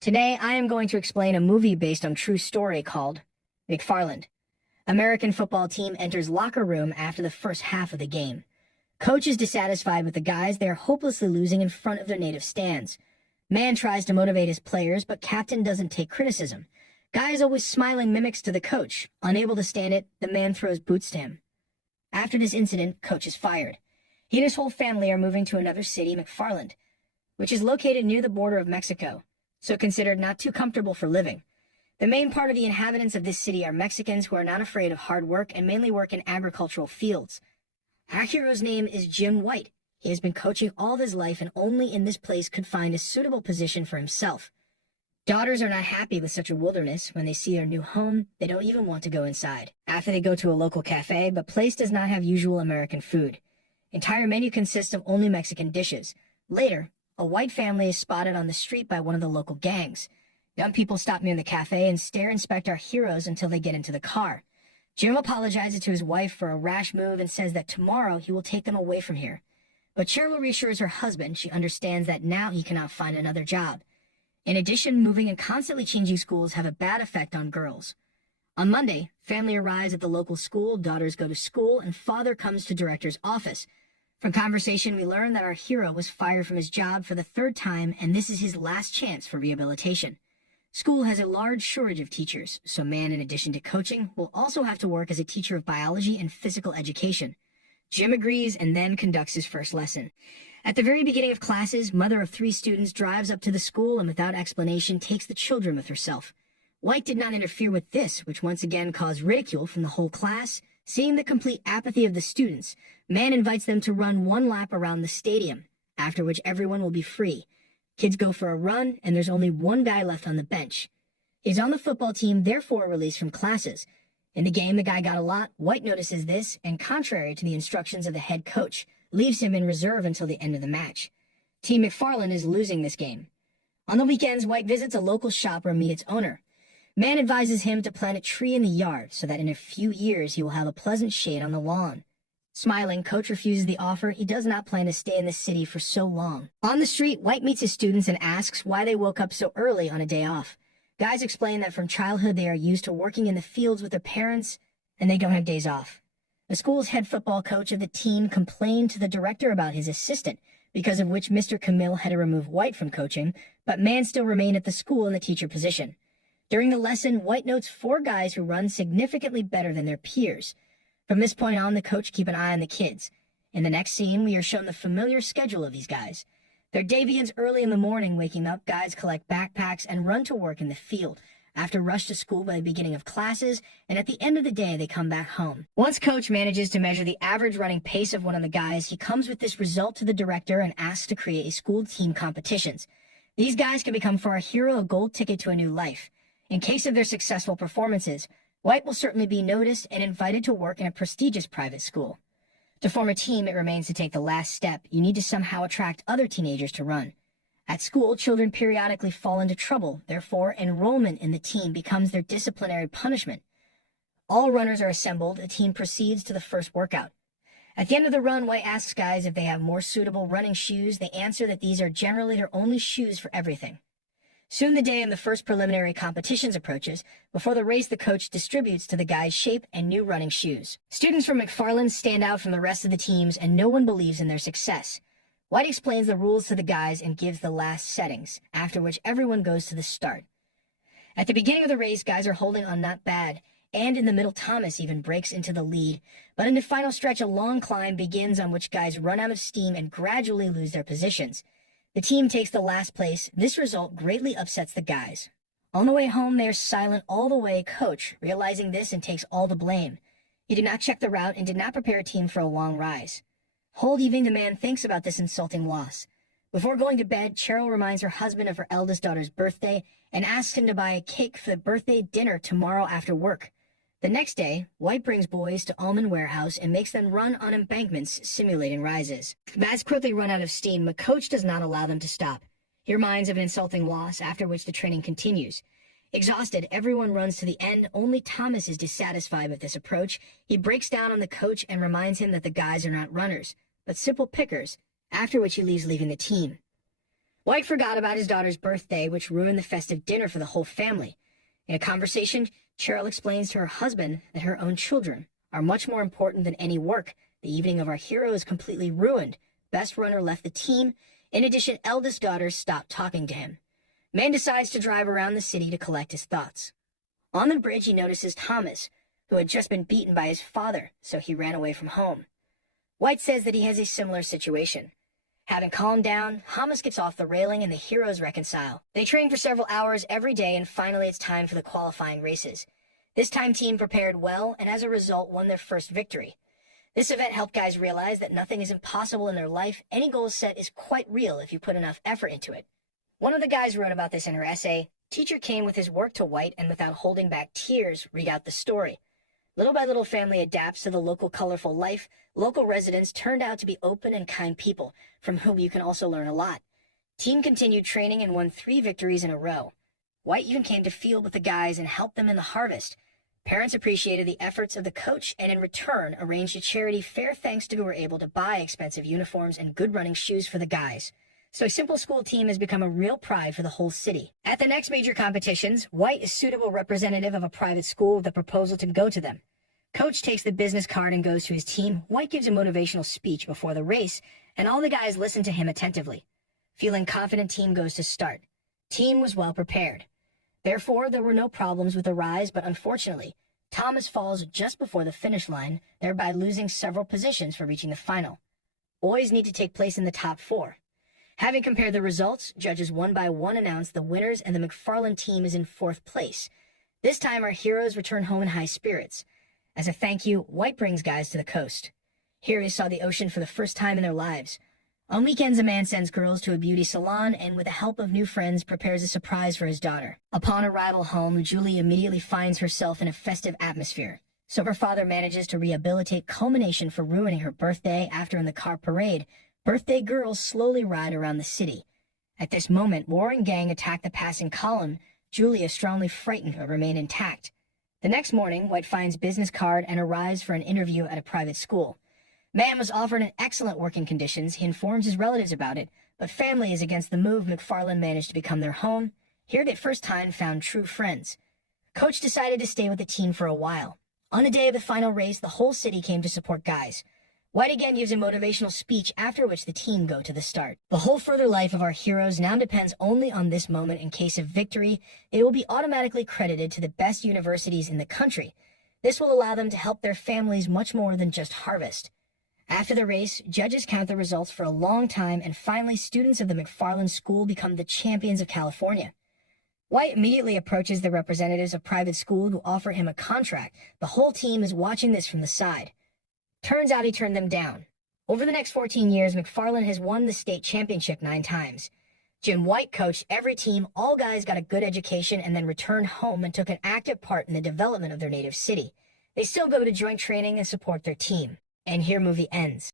Today, I am going to explain a movie based on true story called McFarland. American football team enters locker room after the first half of the game. Coach is dissatisfied with the guys they are hopelessly losing in front of their native stands. Man tries to motivate his players, but captain doesn't take criticism. Guy is always smiling mimics to the coach. Unable to stand it, the man throws boots to him. After this incident, coach is fired. He and his whole family are moving to another city, McFarland, which is located near the border of Mexico, so considered not too comfortable for living. The main part of the inhabitants of this city are Mexicans who are not afraid of hard work and mainly work in agricultural fields. Our hero's name is Jim White. He has been coaching all of his life and only in this place could find a suitable position for himself. Daughters are not happy with such a wilderness. When they see their new home, they don't even want to go inside. After they go to a local cafe, but place does not have usual American food. Entire menu consists of only Mexican dishes. Later, a white family is spotted on the street by one of the local gangs. Young people stop near the cafe and inspect our heroes until they get into the car. Jim apologizes to his wife for a rash move and says that tomorrow he will take them away from here. But Cheryl reassures her husband she understands that now he cannot find another job. In addition, moving and constantly changing schools have a bad effect on girls. On Monday, family arrives at the local school, daughters go to school, and father comes to director's office. From conversation, we learn that our hero was fired from his job for the third time, and this is his last chance for rehabilitation. School has a large shortage of teachers, so man, in addition to coaching, will also have to work as a teacher of biology and physical education. Jim agrees and then conducts his first lesson. At the very beginning of classes, mother of 3 students drives up to the school and without explanation takes the children with herself. White did not interfere with this, which once again caused ridicule from the whole class. Seeing the complete apathy of the students, man invites them to run 1 lap around the stadium, after which everyone will be free. Kids go for a run, and there's only 1 guy left on the bench. He's on the football team, therefore released from classes. In the game, the guy got a lot. White notices this, and contrary to the instructions of the head coach, leaves him in reserve until the end of the match. Team McFarland is losing this game. On the weekends, White visits a local shop or meets its owner. Man advises him to plant a tree in the yard so that in a few years he will have a pleasant shade on the lawn. Smiling, coach refuses the offer. He does not plan to stay in the city for so long. On the street, White meets his students and asks why they woke up so early on a day off. Guys explain that from childhood they are used to working in the fields with their parents and they don't have days off. The school's head football coach of the team complained to the director about his assistant, because of which Mr. Camillo had to remove White from coaching, but man still remained at the school in the teacher position. During the lesson, White notes 4 guys who run significantly better than their peers. From this point on, the coach keep an eye on the kids. In the next scene, we are shown the familiar schedule of these guys. Their day begins early in the morning. Waking up, guys collect backpacks and run to work in the field. After rush to school by the beginning of classes, and at the end of the day, they come back home. Once coach manages to measure the average running pace of one of the guys, he comes with this result to the director and asks to create a school team competitions. These guys can become for our hero a gold ticket to a new life. In case of their successful performances, White will certainly be noticed and invited to work in a prestigious private school. To form a team, it remains to take the last step. You need to somehow attract other teenagers to run. At school, children periodically fall into trouble. Therefore, enrollment in the team becomes their disciplinary punishment. All runners are assembled. The team proceeds to the first workout. At the end of the run, White asks guys if they have more suitable running shoes. They answer that these are generally their only shoes for everything. Soon the day of the first preliminary competitions approaches. Before the race, the coach distributes to the guys shape and new running shoes. Students from McFarland stand out from the rest of the teams, and no one believes in their success. White explains the rules to the guys and gives the last settings, after which everyone goes to the start. At the beginning of the race, guys are holding on not bad, and in the middle, Thomas even breaks into the lead. But in the final stretch, a long climb begins on which guys run out of steam and gradually lose their positions. The team takes the last place. This result greatly upsets the guys. On the way home, they are silent all the way. Coach, realizing this, and takes all the blame. He did not check the route and did not prepare a team for a long rise. Whole evening, the man thinks about this insulting loss. Before going to bed, Cheryl reminds her husband of her eldest daughter's birthday and asks him to buy a cake for the birthday dinner tomorrow after work. The next day, White brings boys to Almond Warehouse and makes them run on embankments, simulating rises. As quickly run out of steam, but coach does not allow them to stop. He reminds of an insulting loss, after which the training continues. Exhausted, everyone runs to the end. Only Thomas is dissatisfied with this approach. He breaks down on the coach and reminds him that the guys are not runners, but simple pickers, after which he leaves, leaving the team. White forgot about his daughter's birthday, which ruined the festive dinner for the whole family. In a conversation, Cheryl explains to her husband that her own children are much more important than any work. The evening of our hero is completely ruined. Best runner left the team. In addition, eldest daughter stopped talking to him. Man decides to drive around the city to collect his thoughts. On the bridge, he notices Thomas, who had just been beaten by his father, so he ran away from home. White says that he has a similar situation. Having calmed down, Thomas gets off the railing and the heroes reconcile. They train for several hours every day, and finally it's time for the qualifying races. This time team prepared well and as a result won their first victory. This event helped guys realize that nothing is impossible in their life. Any goal set is quite real if you put enough effort into it. One of the guys wrote about this in her essay. Teacher came with his work to White and without holding back tears, read out the story. Little by little, family adapts to the local colorful life. Local residents turned out to be open and kind people, from whom you can also learn a lot. Team continued training and won 3 victories in a row. White even came to field with the guys and helped them in the harvest. Parents appreciated the efforts of the coach and in return arranged a charity fair thanks to who were able to buy expensive uniforms and good running shoes for the guys. So a simple school team has become a real pride for the whole city. At the next major competitions, White is suitable representative of a private school with a proposal to go to them. Coach takes the business card and goes to his team. White gives a motivational speech before the race, and all the guys listen to him attentively. Feeling confident, team goes to start. Team was well prepared. Therefore, there were no problems with the rise, but unfortunately, Thomas falls just before the finish line, thereby losing several positions for reaching the final. Boys need to take place in the top 4. Having compared the results, judges one by one announced the winners, and the McFarland team is in 4th place. This time, our heroes return home in high spirits. As a thank you, White brings guys to the coast. Here they saw the ocean for the first time in their lives. On weekends, a man sends girls to a beauty salon and, with the help of new friends, prepares a surprise for his daughter. Upon arrival home, Julie immediately finds herself in a festive atmosphere. So her father manages to rehabilitate culmination for ruining her birthday. After in the car parade, birthday girls slowly ride around the city. At this moment, warring gang attack the passing column. Julie is strongly frightened but remain intact. The next morning, White finds business card and arrives for an interview at a private school. Man was offered in excellent working conditions. He informs his relatives about it, but family is against the move. McFarland managed to become their home. Here they first time found true friends. Coach decided to stay with the team for a while. On the day of the final race, the whole city came to support guys. White again gives a motivational speech, after which the team go to the start. The whole further life of our heroes now depends only on this moment. In case of victory, it will be automatically credited to the best universities in the country. This will allow them to help their families much more than just harvest. After the race, judges count the results for a long time, and finally students of the McFarland School become the champions of California. White immediately approaches the representatives of private school who offer him a contract. The whole team is watching this from the side. Turns out he turned them down. Over the next 14 years, McFarland has won the state championship 9 times. Jim White coached every team. All guys got a good education and then returned home and took an active part in the development of their native city. They still go to joint training and support their team. And here movie ends.